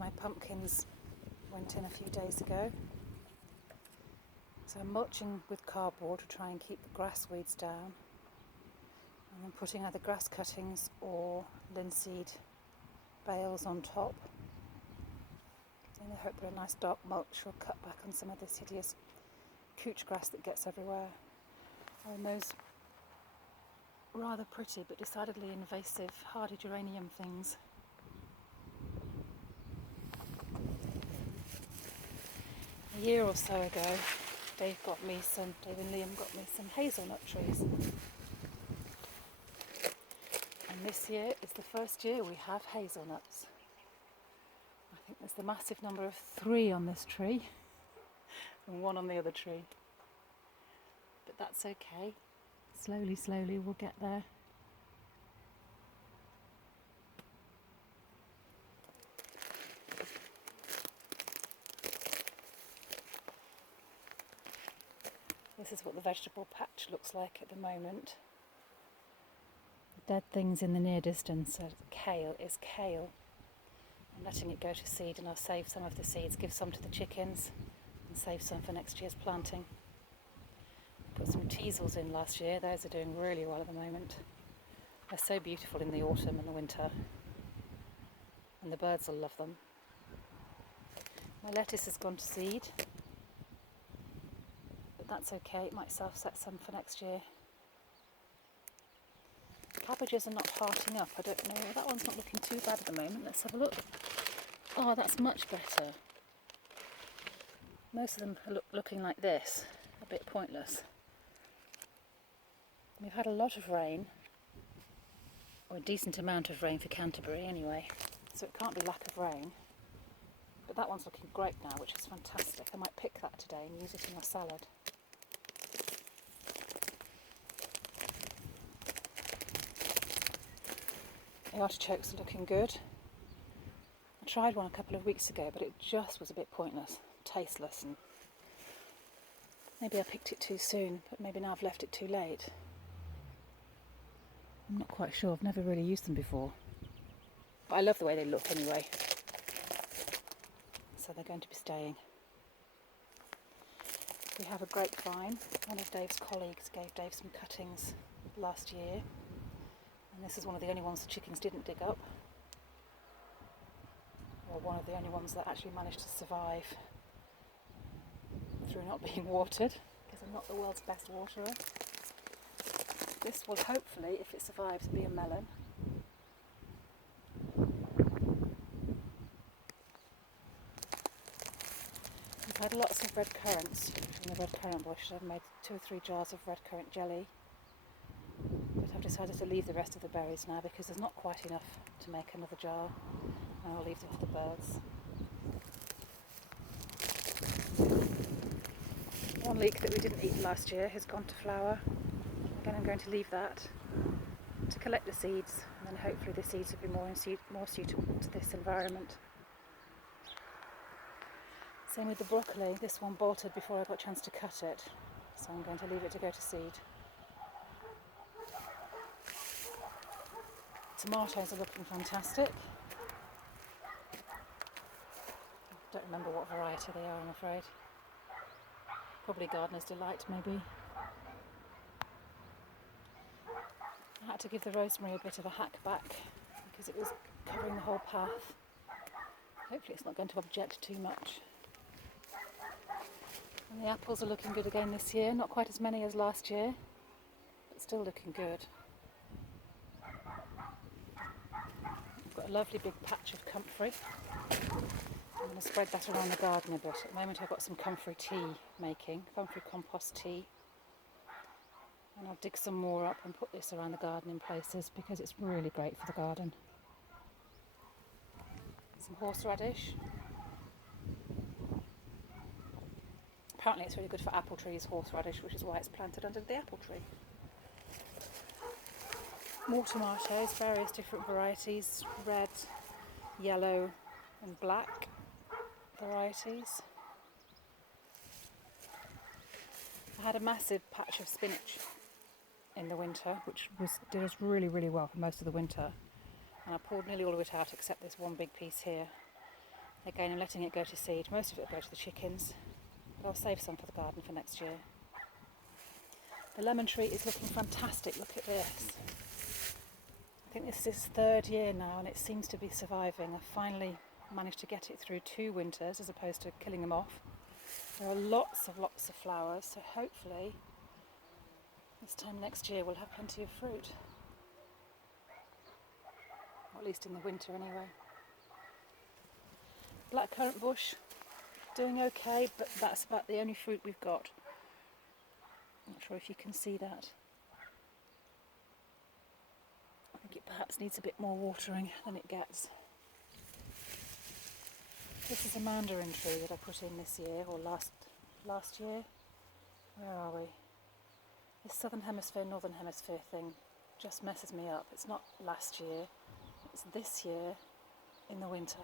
my pumpkins went in a few days ago. So I'm mulching with cardboard to try and keep the grass weeds down, and then putting either grass cuttings or linseed bales on top. In the hope that a nice dark mulch will cut back on some of this hideous couch grass that gets everywhere. And those rather pretty but decidedly invasive hardy geranium things. A year or so ago, Dave and Liam got me some hazelnut trees. And this year is the first year we have hazelnuts. I think there's the massive number of 3 on this tree and 1 on the other tree. But that's okay. Slowly we'll get there. This is what the vegetable patch looks like at the moment. The dead things in the near distance are kale. I'm letting it go to seed, and I'll save some of the seeds, give some to the chickens and save some for next year's planting. Put some teasels in last year. Those are doing really well at the moment. They're so beautiful in the autumn and the winter, and the birds will love them. My lettuce has gone to seed, but that's okay. It might self-set some for next year. Cabbages are not hearting up. I don't know. That one's not looking too bad at the moment. Let's have a look. Oh, that's much better. Most of them are looking like this, a bit pointless. We've had a lot of rain, or a decent amount of rain for Canterbury anyway, so it can't be lack of rain. But that one's looking great now, which is fantastic. I might pick that today and use it in my salad. The artichokes are looking good. I tried one a couple of weeks ago, but it just was a bit pointless, tasteless, and maybe I picked it too soon, but maybe now I've left it too late. I'm not quite sure. I've never really used them before. But I love the way they look anyway. So they're going to be staying. We have a grapevine. One of Dave's colleagues gave Dave some cuttings last year. And this is one of the only ones the chickens didn't dig up. Or one of the only ones that actually managed to survive through not being watered, because I'm not the world's best waterer. This will hopefully, if it survives, be a melon. We've had lots of red currants from the red currant bush. I've made 2 or 3 jars of red currant jelly, but I've decided to leave the rest of the berries now because there's not quite enough to make another jar, and I'll leave them for the birds. One leek that we didn't eat last year has gone to flower. Again, I'm going to leave that to collect the seeds, and then hopefully the seeds will be more suitable to this environment. Same with the broccoli. This one bolted before I got a chance to cut it, so I'm going to leave it to go to seed. Tomatoes are looking fantastic. I don't remember what variety they are, I'm afraid. Probably Gardener's Delight, maybe. I had to give the rosemary a bit of a hack back because it was covering the whole path. Hopefully it's not going to object too much. And the apples are looking good again this year. Not quite as many as last year, but still looking good. I've got a lovely big patch of comfrey. I'm going to spread that around the garden a bit. At the moment I've got some comfrey tea making, comfrey compost tea. And I'll dig some more up and put this around the garden in places because it's really great for the garden. Some horseradish. Apparently it's really good for apple trees, horseradish, which is why it's planted under the apple tree. More tomatoes, various different varieties, red, yellow and black varieties. I had a massive patch of spinach in the winter, which did us really, really well for most of the winter. And I pulled nearly all of it out except this one big piece here. Again, I'm letting it go to seed. Most of it will go to the chickens, but I'll save some for the garden for next year. The lemon tree is looking fantastic. Look at this. I think this is its third year now and it seems to be surviving. I finally managed to get it through 2 winters as opposed to killing them off. There are lots of flowers, so hopefully this time next year we'll have plenty of fruit. Or at least in the winter anyway. Blackcurrant bush, doing okay, but that's about the only fruit we've got. Not sure if you can see that. I think it perhaps needs a bit more watering than it gets. This is a mandarin tree that I put in this year, or last year. Where are we? This southern hemisphere, northern hemisphere thing just messes me up. It's not last year, it's this year in the winter.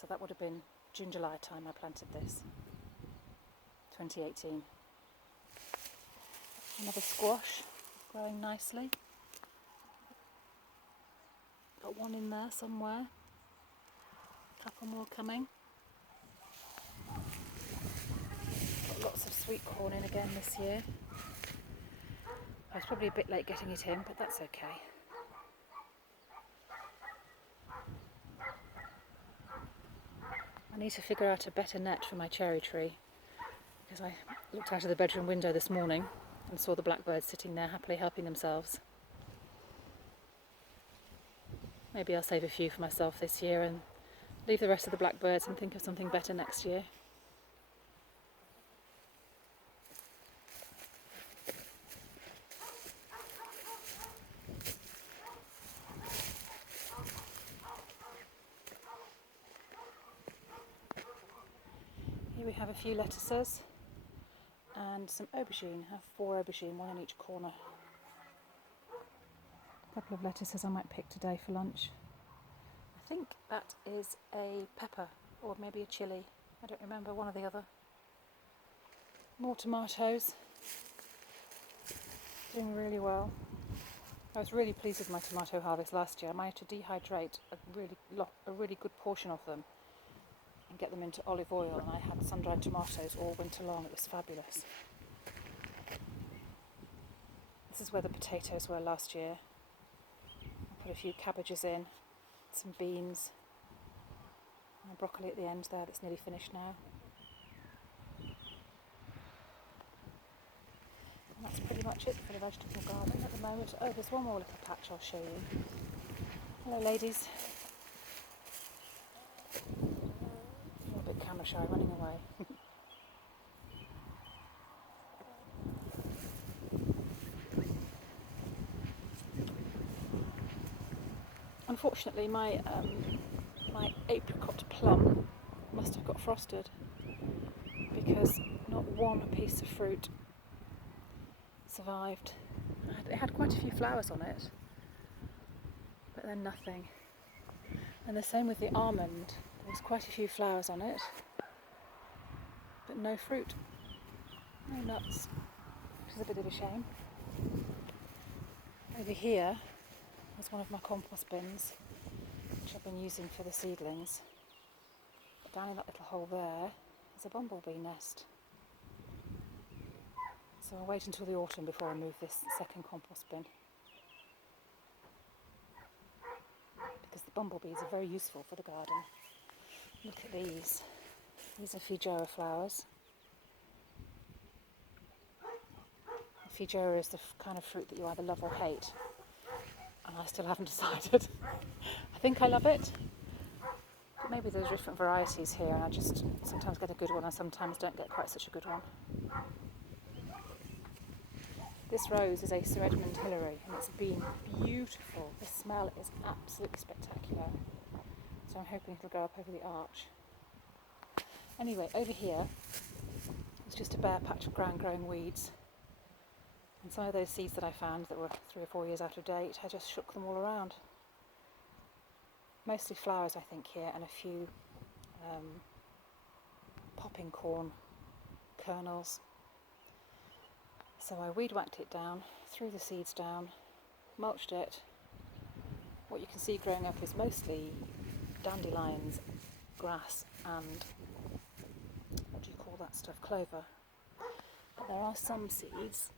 So that would have been June, July time I planted this, 2018. Another squash, growing nicely. Got one in there somewhere. A couple more coming. Got lots of sweet corn in again this year. I was probably a bit late getting it in, but that's okay. I need to figure out a better net for my cherry tree, because I looked out of the bedroom window this morning and saw the blackbirds sitting there happily helping themselves. Maybe I'll save a few for myself this year and leave the rest of the blackbirds and think of something better next year. Here we have a few lettuces and some aubergine. I have 4 aubergine, 1 in each corner. A couple of lettuces I might pick today for lunch. I think that is a pepper or maybe a chilli. I don't remember, one or the other. More tomatoes. Doing really well. I was really pleased with my tomato harvest last year. I managed to dehydrate a really good portion of them and get them into olive oil, and I had sun-dried tomatoes all winter long. It was fabulous. This is where the potatoes were last year. I put a few cabbages in, some beans, and broccoli at the end there that's nearly finished now. And that's pretty much it for the vegetable garden at the moment. Oh, there's one more little patch I'll show you. Hello ladies. A bit camera shy, running away. Unfortunately, my apricot plum must have got frosted, because not one piece of fruit survived. It had quite a few flowers on it, but then nothing. And the same with the almond. There was quite a few flowers on it, but no fruit, no nuts, which is a bit of a shame. Over here is one of my compost bins, which I've been using for the seedlings. But down in that little hole there is a bumblebee nest. So I'll wait until the autumn before I move this second compost bin, because the bumblebees are very useful for the garden. Look at these. These are Feijoa flowers. Feijoa is the kind of fruit that you either love or hate, and I still haven't decided. I think I love it, but maybe there's different varieties here and I just sometimes get a good one and sometimes don't get quite such a good one. This rose is a Sir Edmund Hillary and it's been beautiful. The smell is absolutely spectacular, so I'm hoping it'll go up over the arch. Anyway, over here it's just a bare patch of ground growing weeds. And some of those seeds that I found that were 3 or 4 years out of date, I just shook them all around. Mostly flowers, I think, here, and a few popping corn kernels. So I weed whacked it down, threw the seeds down, mulched it. What you can see growing up is mostly dandelions, grass and, what do you call that stuff, clover. But there are some seeds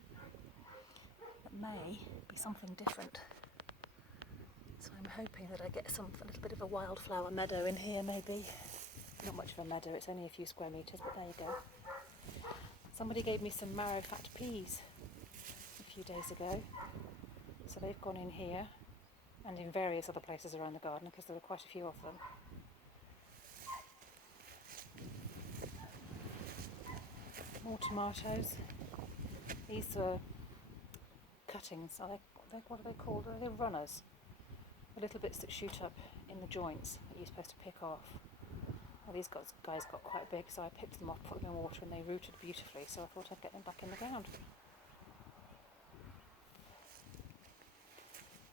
that may be something different. So I'm hoping that I get a little bit of a wildflower meadow in here maybe. Not much of a meadow, it's only a few square metres, but there you go. Somebody gave me some marrow fat peas a few days ago. So they've gone in here and in various other places around the garden because there were quite a few of them. More tomatoes. These are cuttings. What are they called? Are they runners? The little bits that shoot up in the joints that you're supposed to pick off. Well, these guys got quite big, so I picked them off, put them in water, and they rooted beautifully, so I thought I'd get them back in the ground.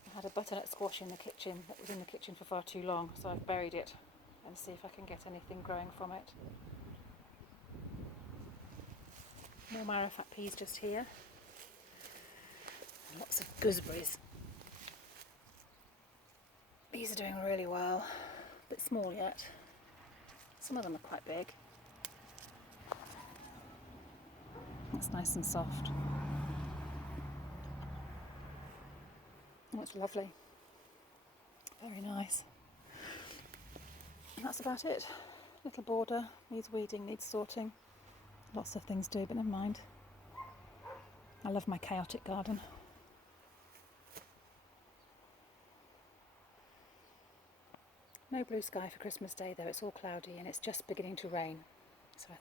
I had a butternut squash in the kitchen that was in the kitchen for far too long, so I've buried it and see if I can get anything growing from it. More marrow fat peas just here. And lots of gooseberries. These are doing really well, a bit small yet. Some of them are quite big. That's nice and soft. Oh, it's lovely. Very nice. And that's about it. Little border, needs weeding, needs sorting. Lots of things do, but never mind. I love my chaotic garden. No blue sky for Christmas Day though, it's all cloudy and it's just beginning to rain. So I think